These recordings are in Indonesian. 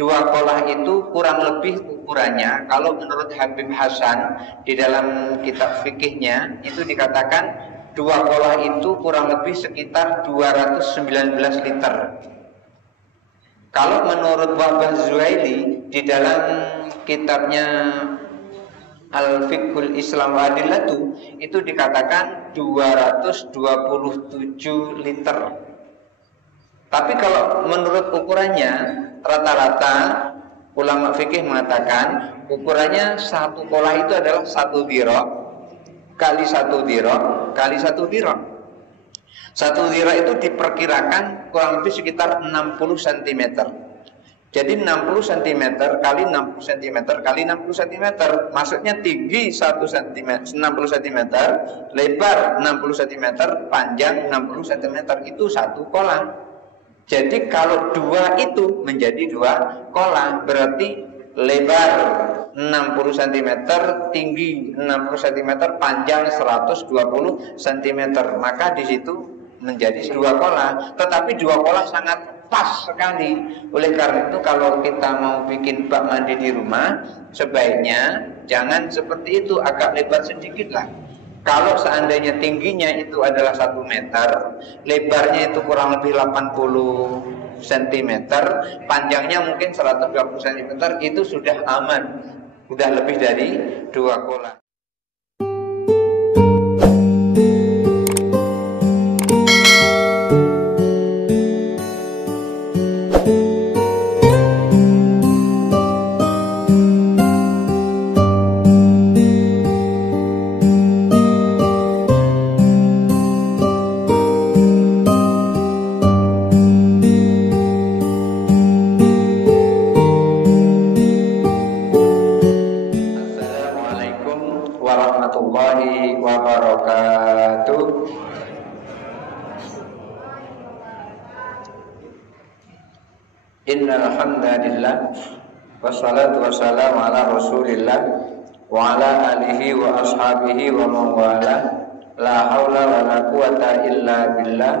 Dua kolah itu kurang lebih ukurannya, kalau menurut Habib Hasan di dalam kitab fikihnya itu dikatakan dua kolah itu kurang lebih sekitar 219 liter. Kalau menurut Wahbah Zuhaili di dalam kitabnya Al-Fiqhul Islam wa Adillatu itu dikatakan 227 liter. Tapi kalau menurut ukurannya rata-rata ulama fikih mengatakan ukurannya satu kolah itu adalah 1 dirham kali 1 dirham kali 1 dirham. 1 dirham itu diperkirakan kurang lebih sekitar 60 cm. Jadi 60 cm kali 60 cm kali 60 cm, maksudnya tinggi 1 cm 60 cm, lebar 60 cm, panjang 60 cm, itu satu kolah. Jadi kalau dua itu menjadi dua kolah, berarti lebar 60 cm, tinggi 60 cm, panjang 120 cm. Maka di situ menjadi dua kolah. Tetapi dua kolah sangat pas sekali. Oleh karena itu kalau kita mau bikin bak mandi di rumah, sebaiknya jangan seperti itu, agak lebar sedikit lah. Kalau seandainya tingginya itu adalah 1 meter, lebarnya itu kurang lebih 80 cm, panjangnya mungkin 120 cm, itu sudah aman, sudah lebih dari 2 kolah. Innal hamdalillah wassalatu wassalamu ala Rasulillah wa ala alihi wa ashabihi wa man wala, la haula wa la quwata illa billah.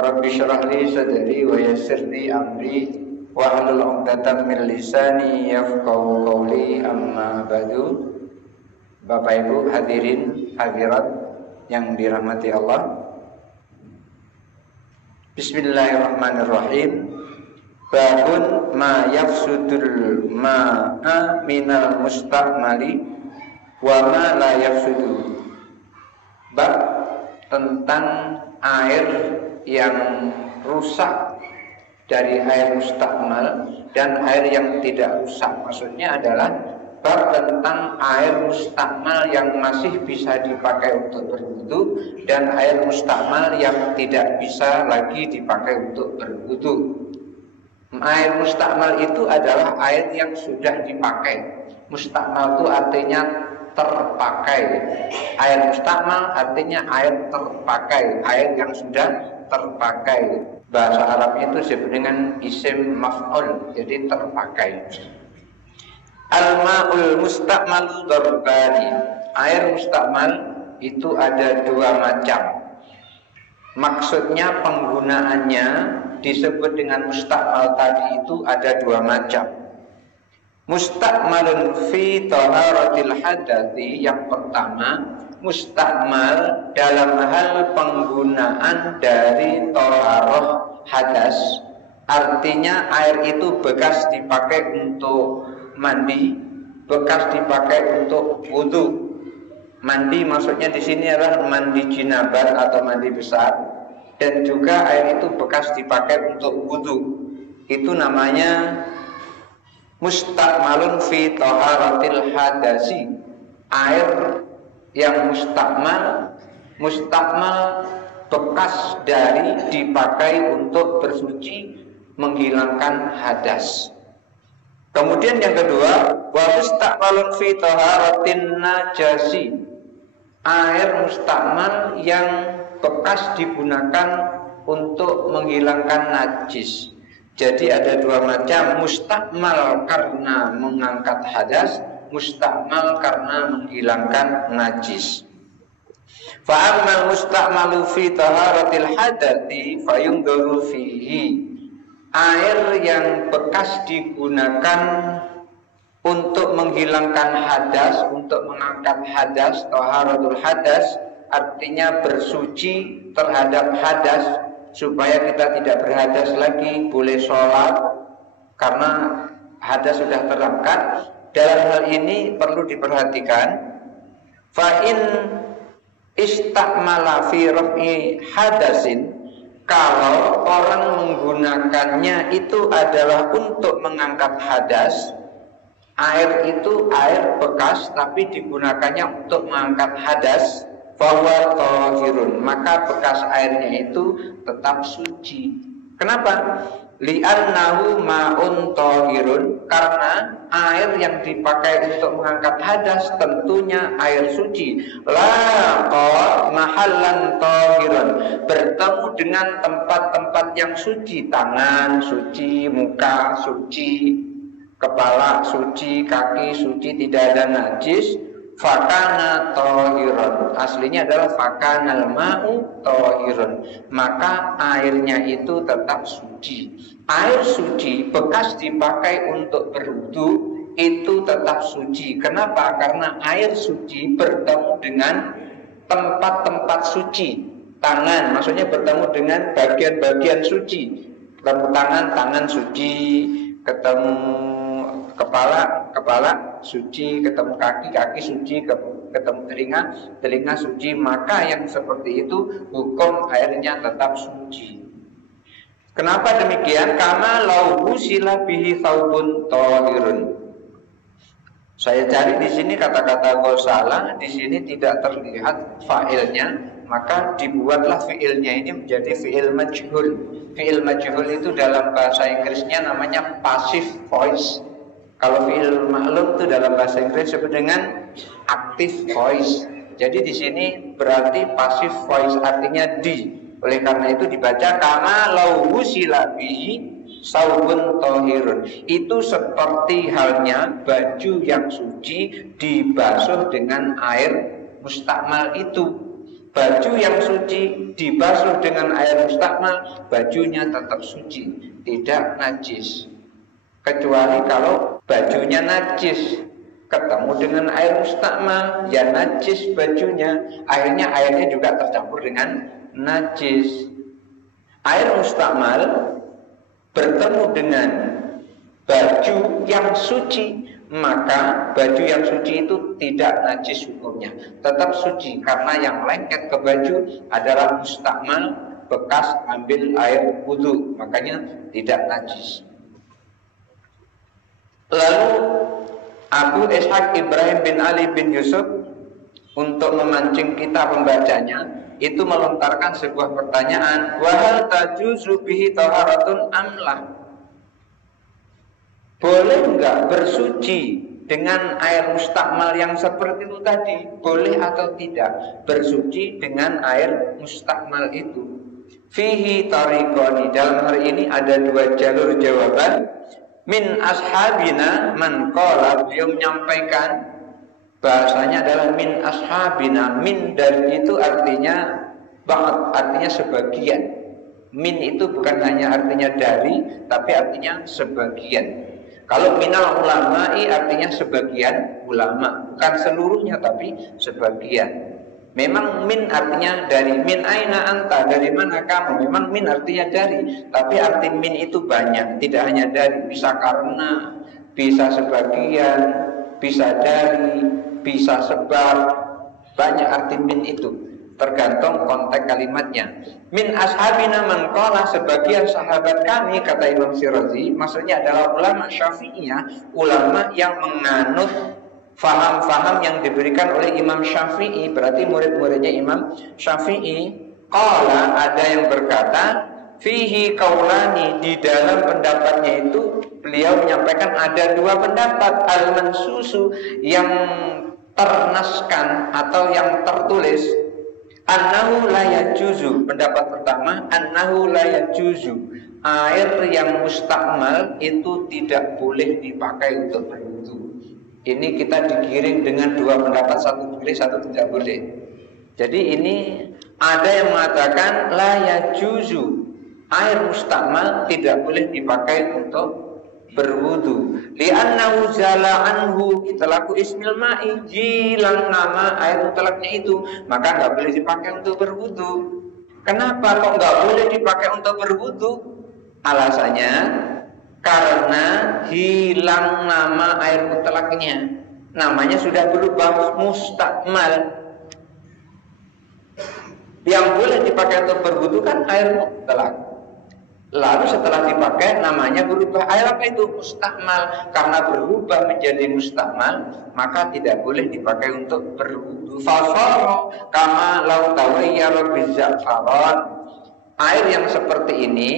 Rabbi shrah li sadri wa yassir li amri wa hlul 'uqdatam min lisani yafqahu qawli, amma ba'du. Bapak Ibu hadirin hadirat yang dirahmati Allah, bismillahirrahmanirrahim. Babun ma yafsudul ma'a minal musta'mali wa ma la yafsudu. Bab tentang air yang rusak dari air mustakmal dan air yang tidak rusak. Maksudnya adalah bab tentang air mustakmal yang masih bisa dipakai untuk berwudu dan air mustakmal yang tidak bisa lagi dipakai untuk berwudu. Air mustakmal itu adalah air yang sudah dipakai. Mustakmal itu artinya terpakai. Air mustakmal artinya air terpakai, air yang sudah terpakai. Bahasa Arabnya itu disebut dengan isim maf'ul, jadi terpakai. Al-ma'ul mustakmal darbani. Air mustakmal itu ada 2 macam. Maksudnya penggunaannya disebut dengan mustakmal tadi itu ada 2 macam. Mustakmalun fi taharatil hadathi, yang pertama mustakmal dalam hal penggunaan dari taharah hadas. Artinya air itu bekas dipakai untuk mandi, bekas dipakai untuk wudu. Mandi maksudnya di sini adalah mandi jinabat atau mandi besar, dan juga air itu bekas dipakai untuk wudu. Itu namanya mustakmalun fi taharatil hadasi. Air yang mustakmal bekas dari dipakai untuk bersuci, menghilangkan hadas. Kemudian yang kedua, wa mustakmalun fi taharatin najasi. Air mustakmal yang bekas digunakan untuk menghilangkan najis. Jadi ada 2 macam, mustakmal karena mengangkat hadas, mustakmal karena menghilangkan najis. Fa ammal mustakmalu fi taharatil hadathi fayundaru fihi. air yang bekas digunakan untuk menghilangkan hadas, untuk mengangkat hadas, taharatul hadas, artinya bersuci terhadap hadas supaya kita tidak berhadas lagi, boleh sholat karena hadas sudah terangkat. Dalam hal ini perlu diperhatikan, fa'in istakmala fi raf'i hadasin, kalau orang menggunakannya itu adalah untuk mengangkat hadas, air itu air bekas tapi digunakannya untuk mengangkat hadas, fahuwa thahirun, maka bekas airnya itu tetap suci. Kenapa? Li'annahu ma'un thahirun, karena air yang dipakai untuk mengangkat hadas tentunya air suci. Laqa mahallan thahirun, bertemu dengan tempat-tempat yang suci, tangan suci, muka suci, kepala suci, kaki suci, tidak ada najis. Fakana thahirun, aslinya adalah fakanal ma'u thahirun, maka airnya itu tetap suci. Air suci bekas dipakai untuk berwudu itu tetap suci. Kenapa? Karena air suci bertemu dengan tempat-tempat suci. Tangan, maksudnya bertemu dengan bagian-bagian suci. Ketemu tangan, tangan suci. Ketemu kepala suci, ketemu kaki suci, ketemu telinga suci, maka yang seperti itu hukum airnya tetap suci. Kenapa demikian? Karena lau husila bihi thawbun thahirun. Saya cari di sini kata-kata ghusala, di sini tidak terlihat fa'ilnya, maka dibuatlah fi'ilnya ini menjadi fi'il majhul. Fi'il majhul itu dalam bahasa Inggrisnya namanya passive voice. Kalau fi'il ma'lum itu dalam bahasa Inggris disebut dengan active voice. Jadi di sini berarti passive voice, artinya di. Oleh karena itu dibaca kama lau husila bihi saubun thahirun. Itu seperti halnya baju yang suci dibasuh dengan air mustakmal itu. Baju yang suci dibasuh dengan air mustakmal, bajunya tetap suci, tidak najis. Kecuali kalau bajunya najis, ketemu dengan air mustakmal, ya najis bajunya, airnya juga tercampur dengan najis. Air mustakmal bertemu dengan baju yang suci, maka baju yang suci itu tidak najis hukumnya, tetap suci, karena yang lengket ke baju adalah mustakmal, bekas ambil air wudu, makanya tidak najis. Lalu Abu Ishaq Ibrahim bin Ali bin Yusuf untuk memancing kita pembacanya itu melontarkan sebuah pertanyaan, wahal tajuzu bihi taharatun amlah, boleh enggak bersuci dengan air mustakmal yang seperti itu tadi? Boleh atau tidak bersuci dengan air mustakmal itu? Fihi tariqani, dalam hari ini ada dua jalur jawaban. Min ashabina man qala, beliau menyampaikan bahasanya adalah min ashabina. Min dari itu artinya ba'd, artinya sebagian. Min itu bukan hanya artinya dari, tapi artinya sebagian. Kalau minal ulama'i artinya sebagian ulama, bukan seluruhnya tapi sebagian. Memang min artinya dari, min aina anta, dari mana kamu. Memang min artinya dari, tapi arti min itu banyak, tidak hanya dari, bisa karena, bisa sebagian, bisa dari, bisa sebab, banyak arti min itu, tergantung konteks kalimatnya. Min ashabina man qala, sebagian sahabat kami, kata Imam Syirazi, maksudnya adalah ulama Syafi'iyah, ulama yang menganut faham-faham yang diberikan oleh Imam Syafi'i, berarti murid-muridnya Imam Syafi'i. Qala, ada yang berkata, fihi kaulani, di dalam pendapatnya itu beliau menyampaikan ada dua pendapat. Al-mansusu, yang ternaskan atau yang tertulis, annahu la yajuzu, pendapat pertama, annahu la yajuzu, air yang mustakmal itu tidak boleh dipakai untuk berwudu. Ini kita digiring dengan dua pendapat, satu boleh, satu tidak boleh. Jadi ini ada yang mengatakan la yajuzu, air mustakmal tidak boleh dipakai untuk berwudu. Li'annahu zala anhu itlaqu ismil ma'i, hilang nama air mutlaknya itu, maka nggak boleh dipakai untuk berwudu. Kenapa kok nggak boleh dipakai untuk berwudu? Alasannya karena hilang nama air mutlaknya, namanya sudah berubah mustakmal. Yang boleh dipakai untuk berwudu kan air mutlak. Lalu setelah dipakai namanya berubah. Air apa itu? Mustakmal. Karena berubah menjadi mustakmal, maka tidak boleh dipakai untuk berwudu. Fasara kama law tawayyara bizzafaran. Air yang seperti ini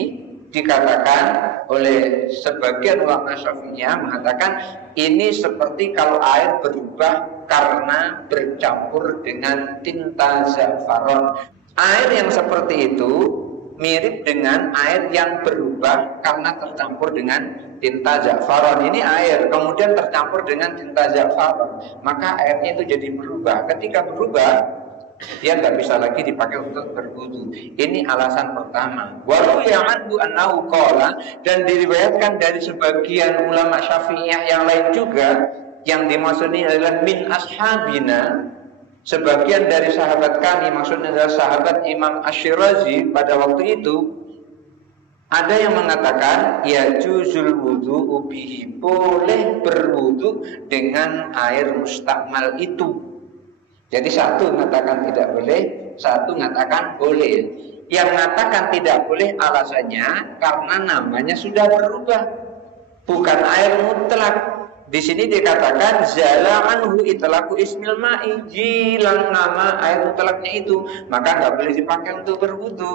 dikatakan oleh sebagian ulama Syafi'iyah mengatakan ini seperti kalau air berubah karena bercampur dengan tinta zafaron. Air yang seperti itu mirip dengan air yang berubah karena tercampur dengan tinta zafaron. Ini air kemudian tercampur dengan tinta zafaron, maka airnya itu jadi berubah. Ketika berubah, dia nggak bisa lagi dipakai untuk berwudu. Ini alasan pertama. Walau yang anhu annahu qala, dan diriwayatkan dari sebagian ulama Syafi'iyah yang lain juga, yang dimaksud ini adalah min ashabina. Sebagian dari sahabat kami, maksudnya adalah sahabat Imam Asy-Syirazi pada waktu itu, ada yang mengatakan ya juzul wudu bihi, boleh berwudu dengan air mustakmal itu. Jadi satu mengatakan tidak boleh, satu mengatakan boleh. Yang mengatakan tidak boleh alasannya karena namanya sudah berubah, bukan air mutlak. Di sini dikatakan zala anhu itlaqu ismil ma'i, hilang nama air mutlaknya itu, maka nggak boleh dipakai untuk berwudu.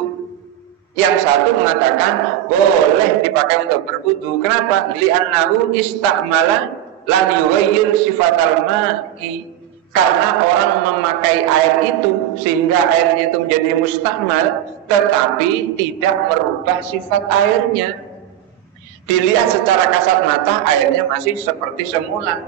Yang satu mengatakan boleh dipakai untuk berwudu. Kenapa? Li'annahu istakmala lam yughayyir sifatal ma'i. Karena orang memakai air itu sehingga airnya itu menjadi mustakmal, tetapi tidak merubah sifat airnya. Dilihat secara kasat mata airnya masih seperti semula,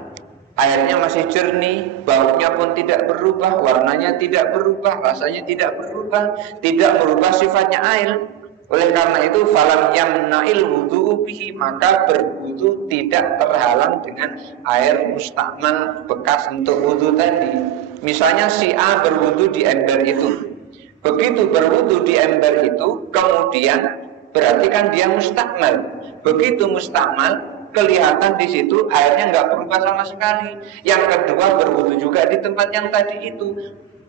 airnya masih jernih, baunya pun tidak berubah, warnanya tidak berubah, rasanya tidak berubah, tidak merubah sifatnya air. Oleh karena itu falam yamna'il wudu'u bihi, maka berwudu tidak terhalang dengan air mustakmal bekas untuk wudu tadi. Misalnya si A berwudu di ember itu, begitu berwudu di ember itu kemudian berarti kan dia mustakmal. Begitu mustakmal, kelihatan di situ airnya nggak berubah sama sekali. Yang kedua berwudu juga di tempat yang tadi itu.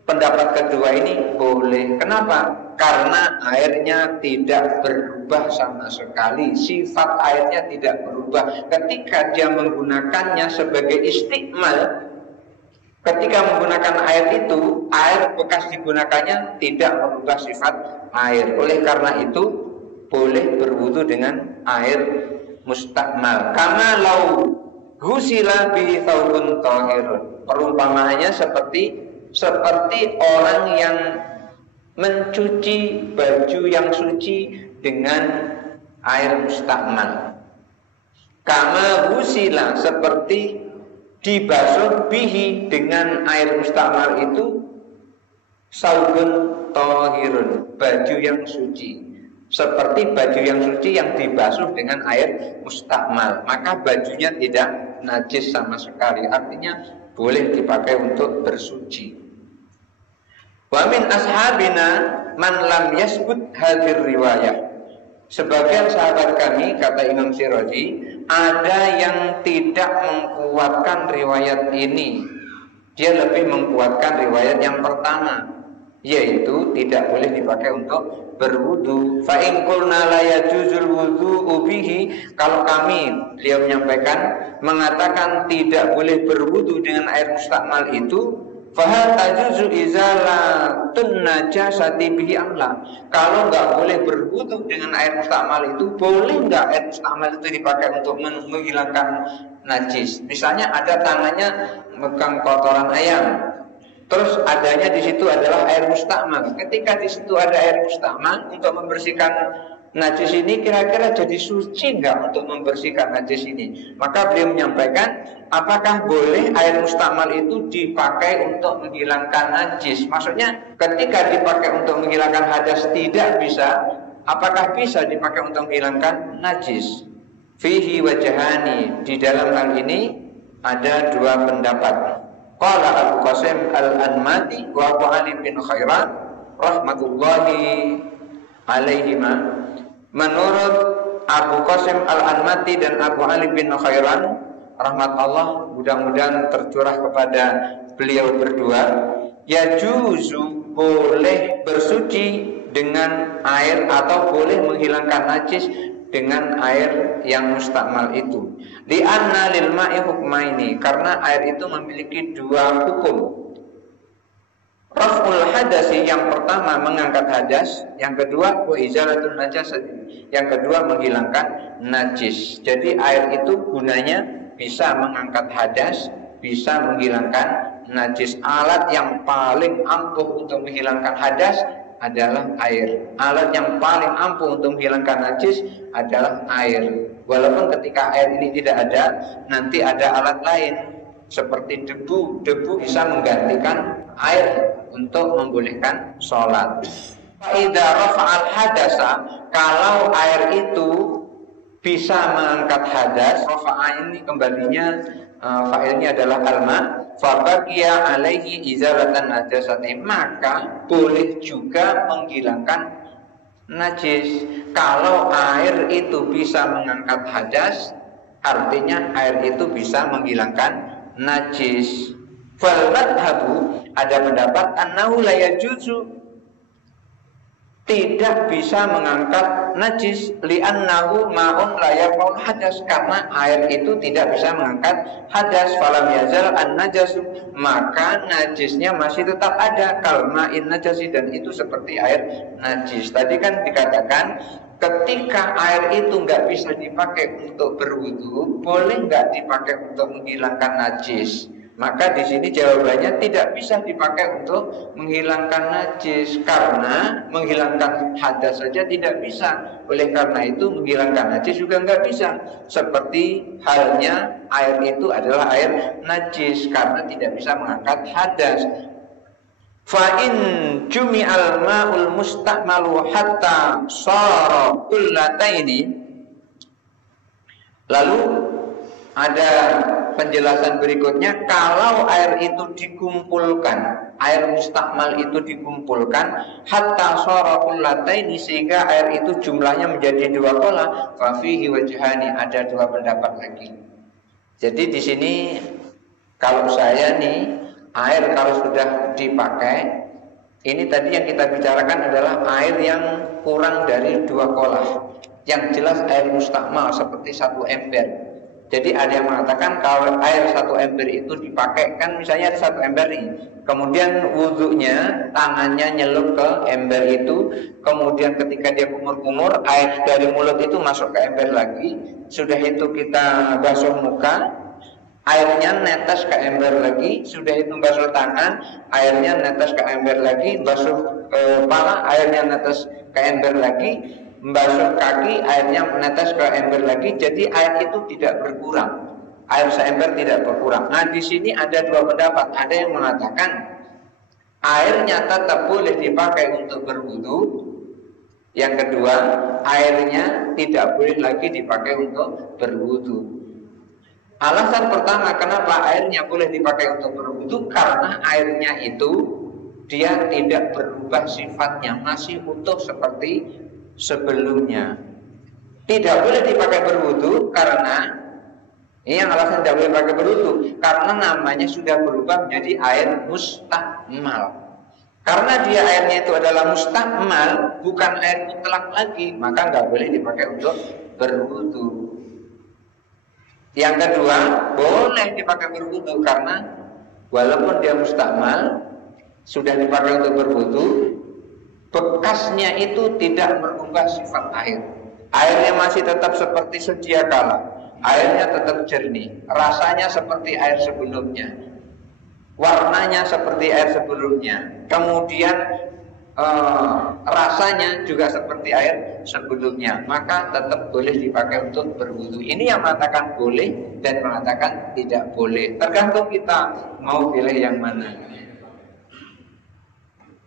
Pendapat kedua ini boleh. Kenapa? Karena airnya tidak berubah sama sekali. Sifat airnya tidak berubah. Ketika dia menggunakannya sebagai istikmal, ketika menggunakan air itu, air bekas digunakannya tidak merubah sifat air. Oleh karena itu boleh berwudu dengan air mustakmal. Kama lau ghusila bi thawbun thahirun. Perumpamaannya seperti orang yang mencuci baju yang suci dengan air mustakmal. Kama ghusila, seperti dibasuh bihi dengan air mustakmal itu, thawbun thahirun, baju yang suci. Seperti baju yang suci yang dibasuh dengan air mustakmal, maka bajunya tidak najis sama sekali. Artinya boleh dipakai untuk bersuci. Wa min ashabina man lam yasbut hadir riwayah. Sebagian sahabat kami, kata Imam Syirazi, ada yang tidak menguatkan riwayat ini. Dia lebih menguatkan riwayat yang pertama, yaitu tidak boleh dipakai untuk berwudu. Fa in qulna la yajuzul wudu'u bihi, kalau kami, beliau menyampaikan, mengatakan tidak boleh berwudu dengan air mustakmal itu, fa hal tajuzu izalatun najasati bihi amla. Kalau nggak boleh berwudu dengan air mustakmal itu, boleh nggak air mustakmal itu dipakai untuk menghilangkan najis? Misalnya ada tangannya megang kotoran ayam, terus adanya di situ adalah air mustakmal. Ketika di situ ada air mustakmal untuk membersihkan najis ini, kira-kira jadi suci enggak untuk membersihkan najis ini? Maka beliau menyampaikan, apakah boleh air mustakmal itu dipakai untuk menghilangkan najis? Maksudnya ketika dipakai untuk menghilangkan hadas tidak bisa, apakah bisa dipakai untuk menghilangkan najis? Fihi wajhani, di dalam hal ini ada dua pendapat. Qala Abu Qasim Al-Anmati wa Abu Ali bin Khairan rahmatullahi alaihima. Menurut Abu Qasim Al-Anmati dan Abu Ali bin Khairan, rahmat Allah mudah-mudahan tercurah kepada beliau berdua, yajuzu, boleh bersuci dengan air atau boleh menghilangkan najis dengan air yang mustakmal itu. Li'anna lil ma'i hukmaini, karena air itu memiliki dua hukum. Raf'ul hadasi, yang pertama mengangkat hadas, yang kedua wa izalatul najasah, yang kedua menghilangkan najis. Jadi air itu gunanya bisa mengangkat hadas, bisa menghilangkan najis. Alat yang paling ampuh untuk menghilangkan hadas adalah air. Alat yang paling ampuh untuk menghilangkan najis adalah air. Walaupun ketika air ini tidak ada, nanti ada alat lain seperti debu. Debu bisa menggantikan air untuk membolehkan sholat. Fa'idha rafa'al hadasa, kalau air itu bisa mengangkat hadas, rafa'a ini kembalinya fa'ilnya adalah alma, fabaqiya alaihi izalatan najasati, maka boleh juga menghilangkan najis. Kalau air itu bisa mengangkat hadas, artinya air itu bisa menghilangkan najis. Fal madhabu, ada pendapat annahu la yajuzu, tidak bisa mengangkat najis, li'annahu ma'un la yarfa'ul hadas, karena air itu tidak bisa mengangkat hadas. Falam yazal an najasu, maka najisnya masih tetap ada, kalma'in najasi, dan itu seperti air najis. Tadi kan dikatakan ketika air itu nggak bisa dipakai untuk berwudu, boleh nggak dipakai untuk menghilangkan najis? Maka di sini jawabannya tidak bisa dipakai untuk menghilangkan najis, karena menghilangkan hadas saja tidak bisa. Oleh karena itu menghilangkan najis juga nggak bisa. Seperti halnya air itu adalah air najis karena tidak bisa mengangkat hadas. Fa'in jumi'al ma'ul musta'malu hatta shara kullataini. Lalu ada penjelasan berikutnya, kalau air itu dikumpulkan, air mustakmal itu dikumpulkan, hatta shara kullataini, sehingga air itu jumlahnya menjadi dua kola, fa fihi wajhani, ada dua pendapat lagi. Jadi di sini kalau saya nih, air kalau sudah dipakai, ini tadi yang kita bicarakan adalah air yang kurang dari 2 kolah. Yang jelas air mustakmal seperti 1 ember. Jadi ada yang mengatakan kalau air 1 ember itu dipakai, kan misalnya ada 1 ember nih, kemudian wudhunya tangannya nyelup ke ember itu, kemudian ketika dia kumur-kumur, air dari mulut itu masuk ke ember lagi, sudah itu kita basuh muka, airnya netes ke ember lagi, sudah itu basuh tangan, airnya netes ke ember lagi, basuh kepala, airnya netes ke ember lagi, membasuh kaki, airnya menetes ke ember lagi. Jadi air itu tidak berkurang, air seember tidak berkurang. Nah di sini ada dua pendapat. Ada yang mengatakan airnya tetap boleh dipakai untuk berwudu. Yang kedua, airnya tidak boleh lagi dipakai untuk berwudu. Alasan pertama kenapa airnya boleh dipakai untuk berwudu, karena airnya itu dia tidak berubah sifatnya, masih utuh seperti sebelumnya. Tidak boleh dipakai berwudu karena ini yang alasan tidak boleh dipakai berwudu, karena namanya sudah berubah menjadi air mustakmal. Karena dia airnya itu adalah mustakmal, bukan air mutlak lagi, maka nggak boleh dipakai untuk berwudu. Yang kedua, boleh dipakai berwudu karena walaupun dia mustakmal, sudah dipakai untuk berwudu, bekasnya itu tidak merubah sifat air. Airnya masih tetap seperti sedia kala. Airnya tetap jernih, rasanya seperti air sebelumnya, warnanya seperti air sebelumnya, kemudian rasanya juga seperti air sebelumnya, maka tetap boleh dipakai untuk berwudu. Ini yang mengatakan boleh dan mengatakan tidak boleh, tergantung kita mau pilih yang mana.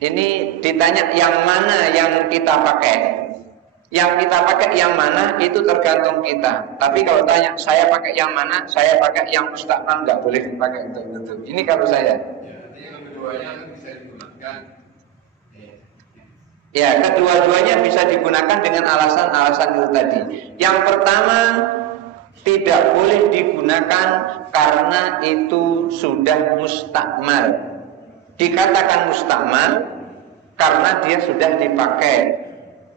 Ini ditanya yang mana yang kita pakai. Yang kita pakai yang mana itu tergantung kita. Tapi kalau tanya saya pakai yang mana, saya pakai yang mustakmal, nggak boleh dipakai untuk itu. Ini kalau saya. Ya, keduanya bisa digunakan. Ya, kedua-duanya bisa digunakan dengan alasan-alasan itu tadi. Yang pertama, tidak boleh digunakan karena itu sudah mustakmal. Dikatakan mustakmal karena dia sudah dipakai.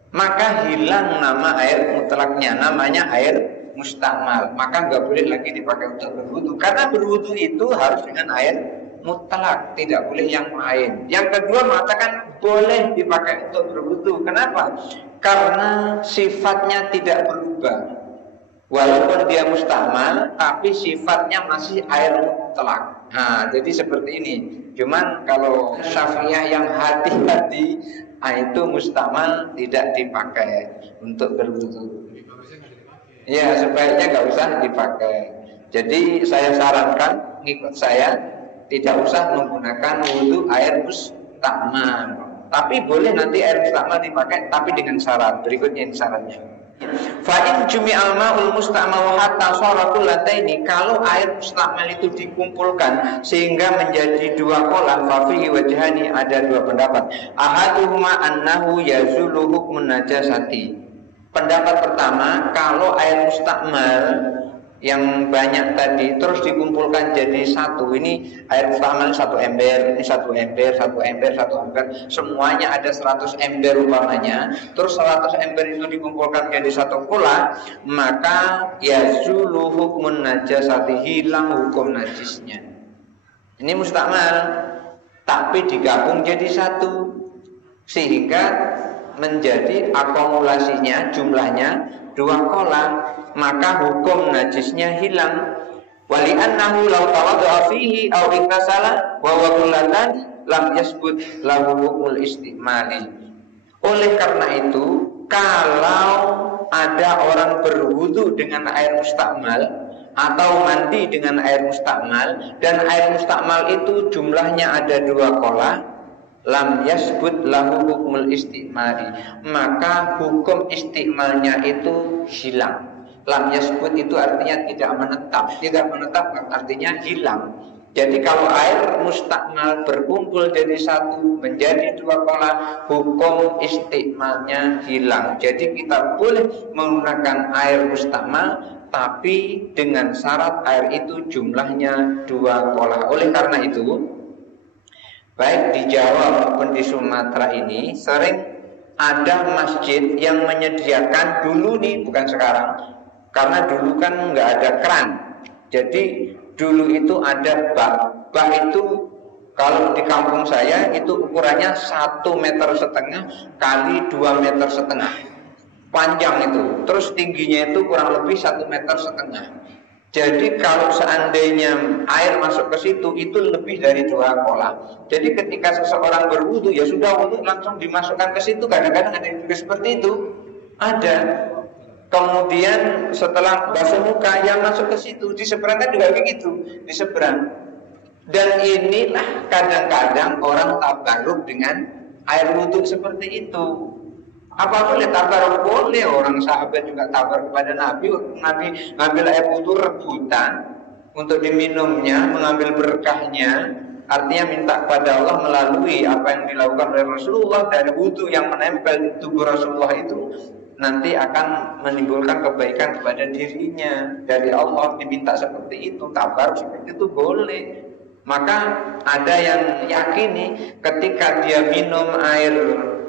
Maka hilang nama air mutlaknya, namanya air mustakmal. Maka nggak boleh lagi dipakai untuk berwudu, karena berwudu itu harus dengan air mutlak, tidak boleh yang lain. Yang kedua mengatakan boleh dipakai untuk berwudu. Kenapa? Karena sifatnya tidak berubah. Walaupun dia mustakmal, tapi sifatnya masih air mutlak. Nah, jadi seperti ini. Cuman kalau Syafi'iyah yang hati-hati, itu mustakmal tidak dipakai untuk berwudu. Ya, sebaiknya nggak usah dipakai. Jadi saya sarankan ngikut saya tidak usah menggunakan wudu air mustakmal. Tapi boleh nanti air mustakmal dipakai, tapi dengan syarat. Berikutnya ini syaratnya. Fa'in jumi'al ma'ul mustakmal hatta sharatul lataini, kalau air mustakmal itu dikumpulkan sehingga menjadi dua kolam, fa fihi wajhani, ada dua pendapat. Ahaduhuma annahu yazulu hukmun najasati. Pendapat pertama, kalau air mustakmal yang banyak tadi terus dikumpulkan jadi satu, ini air mustakmal satu ember, ini satu ember, satu ember, satu ember, semuanya ada 100 ember umpamanya, terus 100 ember itu dikumpulkan jadi satu kolam, maka yazulu hukmun najasati, hilang hukum najisnya. Ini mustakmal, tapi digabung jadi satu, sehingga menjadi akumulasinya jumlahnya dua kolam, maka hukum najisnya hilang. Wali annahu law tawadda'a fihi aw iktasala wa huwa kullatan lam yasbut lahu hukmul istimali. Oleh karena itu, kalau ada orang berwudu dengan air mustakmal atau mandi dengan air mustakmal, dan air mustakmal itu jumlahnya ada dua kolam, lam yasbut lahu hukmul istimali, maka hukum istimalnya itu hilang. Lam yasbut itu artinya tidak menetap. Tidak menetap artinya hilang. Jadi kalau air mustakmal berkumpul jadi satu, menjadi dua kolam, hukum istimalnya hilang. Jadi kita boleh menggunakan air mustakmal, tapi dengan syarat air itu jumlahnya dua kolam. Oleh karena itu, baik di Jawa maupun di Sumatera ini sering ada masjid yang menyediakan, dulu nih bukan sekarang, karena dulu kan nggak ada keran. Jadi dulu itu ada bak. Bak itu kalau di kampung saya itu ukurannya 1,5 meter kali 2,5 meter, panjang itu. Terus tingginya itu kurang lebih 1,5 meter. Jadi kalau seandainya air masuk ke situ, itu lebih dari dua kolam. Jadi ketika seseorang berwudu, ya sudah wudu langsung dimasukkan ke situ. Kadang-kadang ada juga seperti itu. Ada. Kemudian setelah basuh muka, yang masuk ke situ. Di seberang kan juga begitu, di seberang. Dan inilah kadang-kadang orang tabarruk dengan air wudu seperti itu. Apa boleh tabarruk? Boleh, orang sahabat juga tabarruk kepada Nabi. Nabi ngambil air wudu rebutan untuk diminumnya, mengambil berkahnya. Artinya minta kepada Allah melalui apa yang dilakukan oleh Rasulullah dari wudu yang menempel di tubuh Rasulullah itu, nanti akan menimbulkan kebaikan kepada dirinya. Dari Allah diminta seperti itu, tabarruk seperti itu boleh. Maka ada yang yakini ketika dia minum air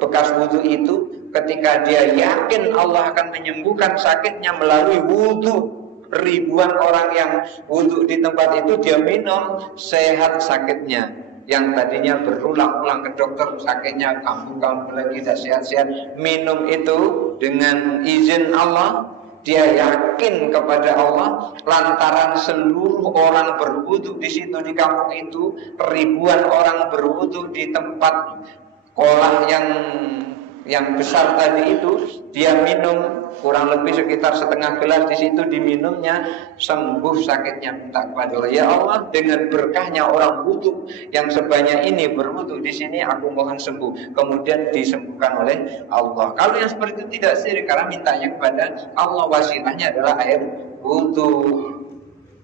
bekas wudu itu, ketika dia yakin Allah akan menyembuhkan sakitnya melalui wudu ribuan orang yang wudu di tempat itu, dia minum, sehat sakitnya. Yang tadinya berulang-ulang ke dokter, sakitnya kambuh-kambuh lagi, tidak sehat-sehat, minum itu dengan izin Allah, dia yakin kepada Allah, lantaran seluruh orang berwudu di situ, di kampung itu, ribuan orang berwudu di tempat kolam yang besar tadi itu, dia minum kurang lebih sekitar setengah gelas, di situ diminumnya, sembuh sakitnya, minta kepada Allah, ya Allah, dengan berkahnya orang wudu yang sebanyak ini berwudu di sini, aku mohon sembuh. Kemudian disembuhkan oleh Allah. Kalau yang seperti itu tidak syirik, karena mintanya kepada Allah, wasilahnya adalah air wudu.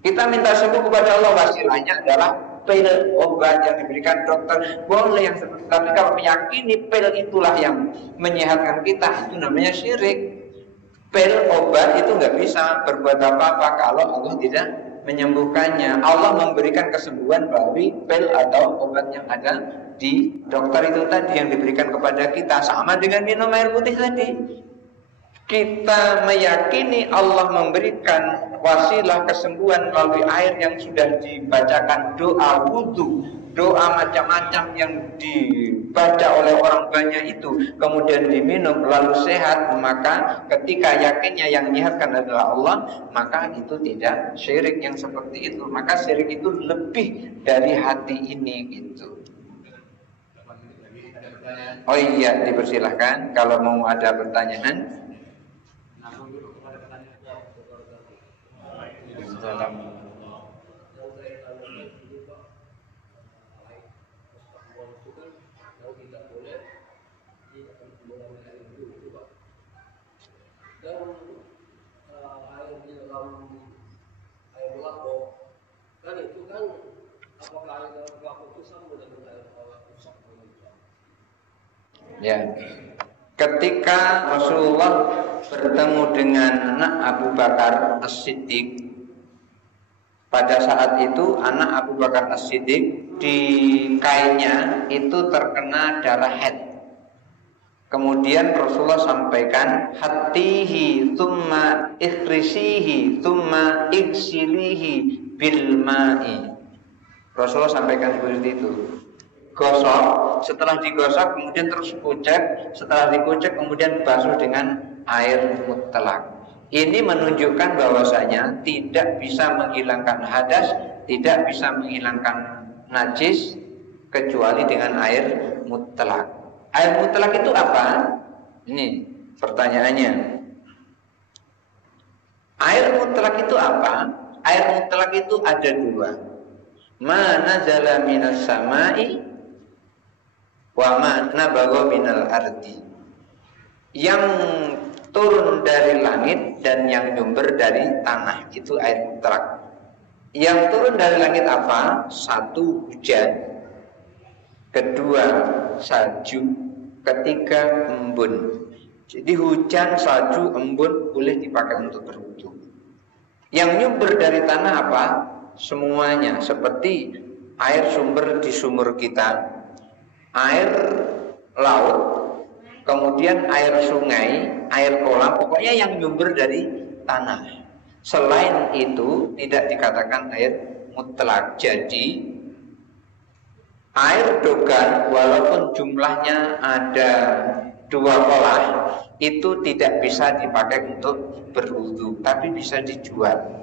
Kita minta sembuh kepada Allah, wasilahnya adalah pil, obat yang diberikan dokter, boleh yang seperti itu. Tapi kalau meyakini pil itulah yang menyehatkan kita, itu namanya syirik. Pil, obat itu nggak bisa berbuat apa-apa kalau Allah tidak menyembuhkannya. Allah memberikan kesembuhan melalui pil atau obat yang ada di dokter itu tadi yang diberikan kepada kita. Sama dengan minum air putih tadi. Kita meyakini Allah memberikan wasilah kesembuhan melalui air yang sudah dibacakan doa wudu, doa macam-macam yang dibaca oleh orang banyak itu, kemudian diminum lalu sehat, maka ketika yakinnya yang menyehatkan adalah Allah, maka itu tidak syirik yang seperti itu. Maka syirik itu lebih dari hati ini gitu. Oh iya, dipersilahkan kalau mau ada pertanyaan. Ya, ketika Rasulullah bertemu dengan anak Abu Bakar As-Siddiq, pada saat itu anak Abu Bakar As-Siddiq di kainnya itu terkena darah haid. Kemudian Rasulullah sampaikan, hatihi thumma ikhrisihi thumma iksilihi bil ma'i. Rasulullah sampaikan seperti itu. Gosok, setelah digosok kemudian terus kucek, setelah dikucek kemudian basuh dengan air mutlak. Ini menunjukkan bahwasanya tidak bisa menghilangkan hadas, tidak bisa menghilangkan najis kecuali dengan air mutlak. Air mutlak itu apa? Ini pertanyaannya. Air mutlak itu apa? Air mutlak itu ada dua. Ma nazala minas sama'i wa ma nabagha minal ardi. Yang turun dari langit dan yang nyumber dari tanah, itu air mutlak. Yang turun dari langit apa? Satu, hujan. Kedua, salju. Ketiga, embun. Jadi hujan, salju, embun boleh dipakai untuk berwudu. Yang nyumber dari tanah apa? Semuanya, seperti air sumber di sumur kita, air laut, kemudian air sungai, air kolam, pokoknya yang nyumber dari tanah. Selain itu tidak dikatakan air mutlak. Jadi air dogan walaupun jumlahnya ada 2 kolah itu tidak bisa dipakai untuk berwudu, tapi bisa dijual.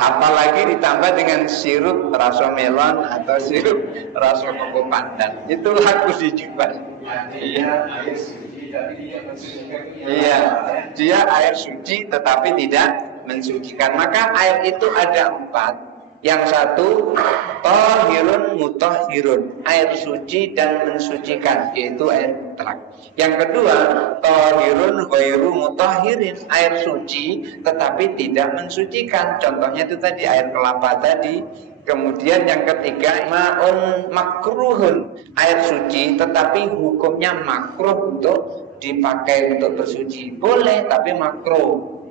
Apalagi ditambah dengan sirup rasa melon atau sirup rasa koko pandan, itu laku dijual. Iya, air suci tapi tidak mensucikan. Iya, dia air suci tetapi tidak mensucikan. Maka air itu ada 4. Yang satu, thahirun mutahhirun, air suci dan mensucikan, yaitu air mutlak. Yang kedua, thahirun ghairu mutahhirin, air suci tetapi tidak mensucikan. Contohnya itu tadi air kelapa tadi. Kemudian yang ketiga, ma'un makruhun, air suci tetapi hukumnya makruh untuk dipakai untuk bersuci. Boleh tapi makruh.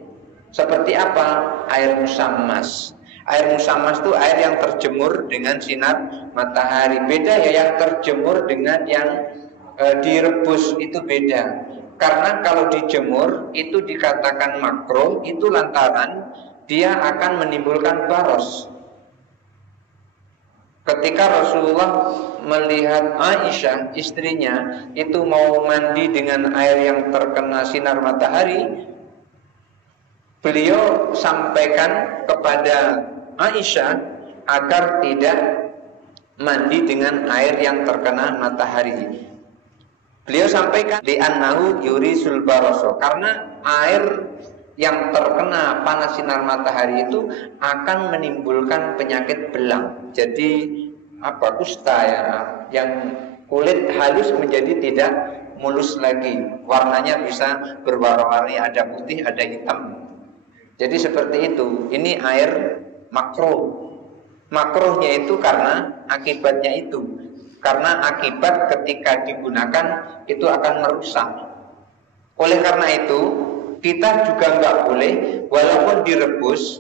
Seperti apa? Air musammas. Air musammas itu air yang terjemur dengan sinar matahari. Beda ya, yang terjemur dengan yang direbus itu beda. Karena kalau dijemur itu dikatakan makruh, itu lantaran dia akan menimbulkan baros. Ketika Rasulullah melihat Aisyah istrinya itu mau mandi dengan air yang terkena sinar matahari, beliau sampaikan kepada Aisyah agar tidak mandi dengan air yang terkena matahari. Beliau sampaikan li'annahu yurisul baroso, karena air yang terkena panas sinar matahari itu akan menimbulkan penyakit belang. Jadi kusta ya, yang kulit halus menjadi tidak mulus lagi, warnanya bisa berwarna-warni, ada putih, ada hitam. Jadi seperti itu. Ini air makruh. Makruhnya itu karena akibatnya itu. Karena akibat ketika digunakan itu akan merusak. Oleh karena itu kita juga nggak boleh, walaupun direbus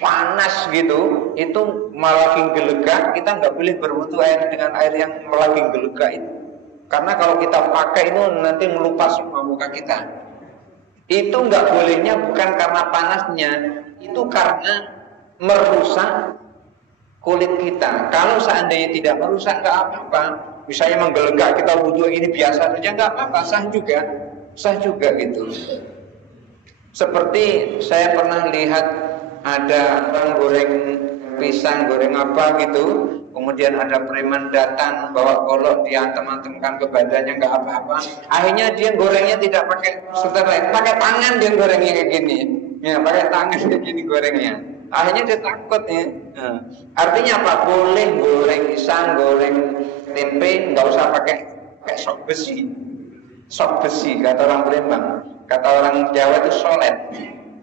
panas gitu, itu malah gelega, kita nggak boleh berwudu air dengan air yang malah gelega itu. Karena kalau kita pakai itu nanti melupas semua muka kita. Itu nggak bolehnya bukan karena panasnya, itu karena merusak kulit kita. Kalau seandainya tidak merusak nggak apa-apa. Misalnya menggelegak kita wudu ini biasa saja nggak apa-apa, sah juga gitu. Seperti saya pernah lihat ada orang goreng pisang, goreng apa gitu, kemudian ada preman datang bawa golok, diantem-antemkan ke badannya nggak apa-apa. Akhirnya dia gorengnya tidak pakai setelah, pakai tangan dia gorengnya kayak gini, ya pakai tangan kayak gini gorengnya. Akhirnya dia takut ya. Artinya apa? Boleh goreng pisang, goreng tempe, nggak usah pakai sok besi. Sok besi kata orang Palembang, kata orang Jawa itu solet.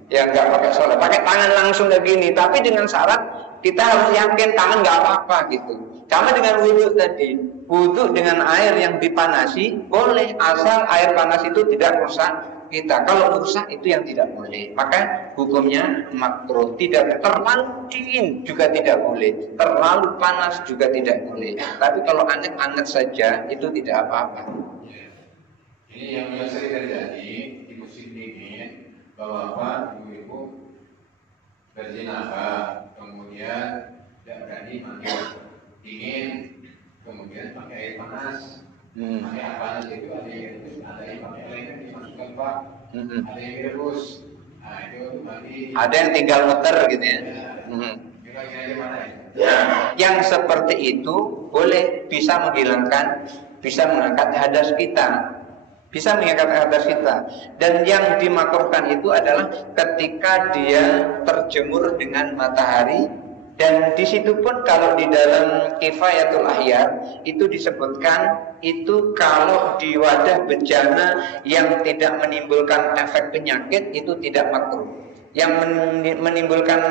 Ya nggak pakai solet, pakai tangan langsung kayak gini. Tapi dengan syarat kita harus yakin tangan nggak apa-apa gitu. Sama dengan wudhu tadi, wudhu dengan air yang dipanasi boleh, asal air panas itu tidak merusak kita. Kalau merusak itu yang tidak boleh. Maka hukumnya makruh. Tidak terlalu dingin juga tidak boleh, terlalu panas juga tidak boleh. Tapi kalau anget-anget saja itu tidak apa-apa. Ini yang sering terjadi di musim dingin, bahwa ibu-ibu berjenabah, kemudian tidak berani mandi dingin, kemudian pakai air panas. Pakai air panas itu ada yang pakai air dimasukkan Pak, ada yang direbus. Nah itu mandi. Ada yang tinggal muter gitu ya. Kira-kira mana ya? Yang seperti itu boleh, bisa menghilangkan, bisa mengangkat hadas kita. Bisa mengangkat hadas kita. Dan yang dimakruhkan itu adalah ketika dia terjemur dengan matahari. Dan di situ pun kalau di dalam Kifayatul Ahyar itu disebutkan itu kalau di wadah bejana yang tidak menimbulkan efek penyakit itu tidak makruh. Yang menimbulkan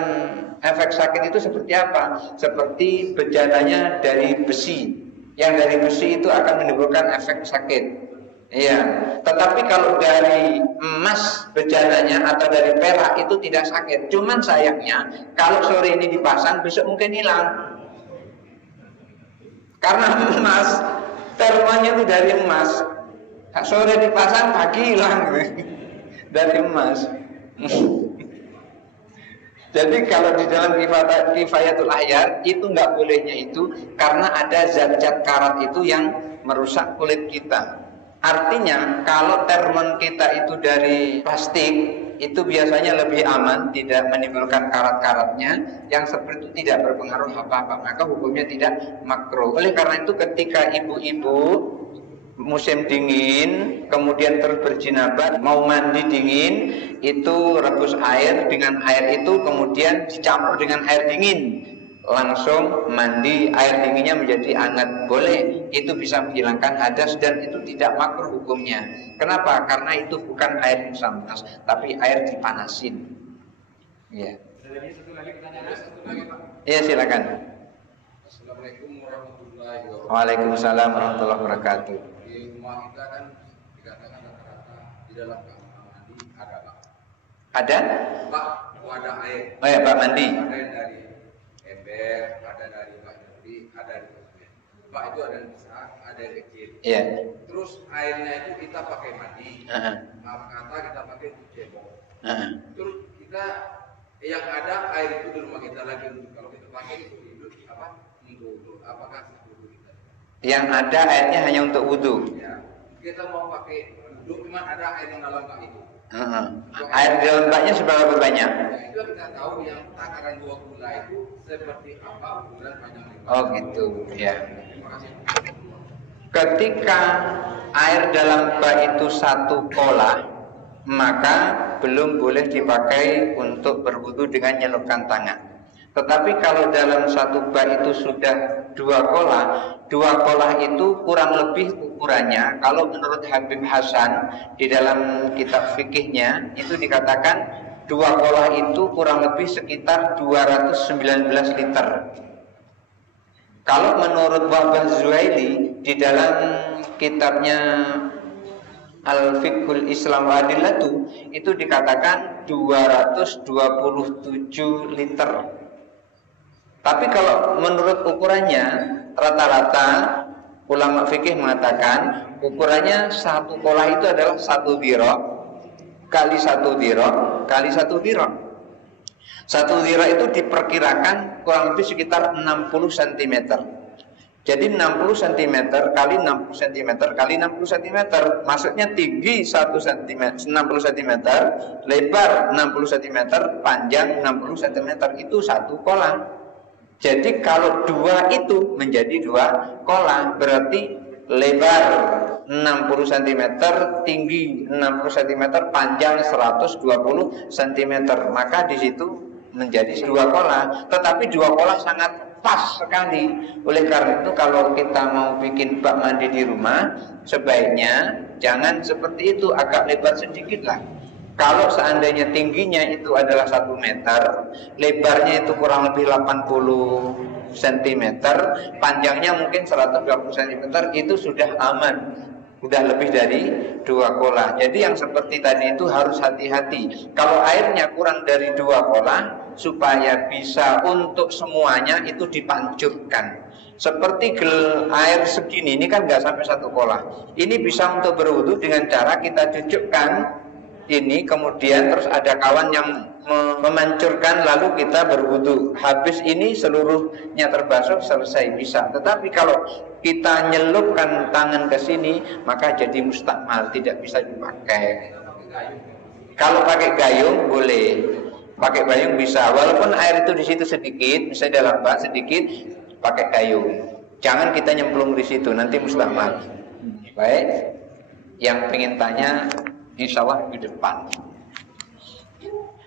efek sakit itu seperti apa? Seperti bejananya dari besi. Yang dari besi itu akan menimbulkan efek sakit. Iya, tetapi kalau dari emas bejananya atau dari perak itu tidak sakit. Cuman sayangnya kalau sore ini dipasang besok mungkin hilang. Karena emas, termanya itu dari emas. Sore dipasang pagi hilang dari emas. Jadi kalau di dalam Kifayatul Ahyar itu nggak bolehnya itu karena ada zat-zat karat itu yang merusak kulit kita. Artinya kalau termon kita itu dari plastik itu biasanya lebih aman, tidak menimbulkan karat-karatnya, yang seperti itu tidak berpengaruh apa-apa, maka hukumnya tidak makruh. Oleh karena itu ketika ibu-ibu musim dingin kemudian terus berjinabah mau mandi dingin, itu rebus air, dengan air itu kemudian dicampur dengan air dingin, langsung mandi, air dinginnya menjadi hangat, boleh. Itu bisa menghilangkan hadas dan itu tidak makruh hukumnya. Kenapa? Karena itu bukan air musammas, tapi air dipanasin. Iya. Iya, silakan. Assalamualaikum warahmatullahi wabarakatuh. Waalaikumsalam warahmatullahi wabarakatuh. Di rumah kita kan dikatakan rata-rata di dalam kamar mandi ada Pak. Ada? Pak, wadah air. Oh ya, Pak mandi. Ada yang dari ember, ada dari Pak Jody, ada dari Pak itu ada yang besar, ada yang kecil. Iya. Terus airnya itu kita pakai mandi. Maaf kata kita pakai cebok. Terus kita yang ada air itu di rumah kita lagi untuk kalau kita pakai itu apa? Untuk apakah wudhu kita? Yang ada airnya hanya untuk wudhu. Ya, kita mau pakai duduk, cuma ada air yang dalam bak itu. Air di dalam baknya seberapa banyak? Ya, itu kita tahu yang takaran 2 kula itu seperti apa ukuran panjang lebar. Oh gitu, ya. Terima kasih. Ketika air dalam bak itu 1 kolah, maka belum boleh dipakai untuk berwudu dengan nyelupkan tangan. Tetapi kalau dalam 1 bak itu sudah 2 kolah, 2 kolah itu kurang lebih ukurannya, kalau menurut Habib Hasan di dalam kitab fikihnya itu dikatakan 2 kolah itu kurang lebih sekitar 219 liter. Kalau menurut Wahbah Zuhaili di dalam kitabnya Al-Fiqhul Islam wa Adillatu itu dikatakan 227 liter. Tapi kalau menurut ukurannya rata-rata ulama fikih mengatakan ukurannya 1 kolah itu adalah 1 dirok kali 1 dirok kali 1 dirok. 1 dirok itu diperkirakan kurang lebih sekitar 60 cm. Jadi 60 cm kali 60 cm kali 60 cm, maksudnya tinggi 1 cm 60 cm, lebar 60 cm, panjang 60 cm, itu 1 kolah. Jadi kalau 2 itu menjadi 2 kolah, berarti lebar 60 cm, tinggi 60 cm, panjang 120 cm. Maka di situ menjadi 2 kolah. Tetapi 2 kolah sangat pas sekali. Oleh karena itu kalau kita mau bikin bak mandi di rumah, sebaiknya jangan seperti itu, agak lebar sedikit lah. Kalau seandainya tingginya itu adalah 1 meter, lebarnya itu kurang lebih 80 cm, panjangnya mungkin 120 cm, itu sudah aman. Sudah lebih dari 2 kolah. Jadi yang seperti tadi itu harus hati-hati. Kalau airnya kurang dari 2 kolah, supaya bisa untuk semuanya itu dipancurkan. Seperti air segini, ini kan nggak sampai 1 kolah. Ini bisa untuk berwudu dengan cara kita cucukkan ini, kemudian terus ada kawan yang memancurkan, lalu kita berwudu. Habis ini seluruhnya terbasuh, selesai, bisa. Tetapi kalau kita nyelupkan tangan ke sini, maka jadi mustakmal, tidak bisa dipakai. Kalau pakai gayung boleh, pakai gayung bisa. Walaupun air itu di situ sedikit, misalnya dalam bak sedikit, pakai gayung. Jangan kita nyemplung di situ, nanti mustakmal. Baik, yang pengen tanya, insya Allah di depan.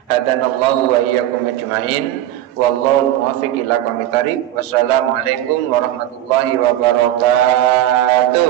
Hadanallahu wa iyyakum ajma'in. Wallahu muwaffiq ila aqwamit thariq. Wassalamualaikum warahmatullahi wabarakatuh.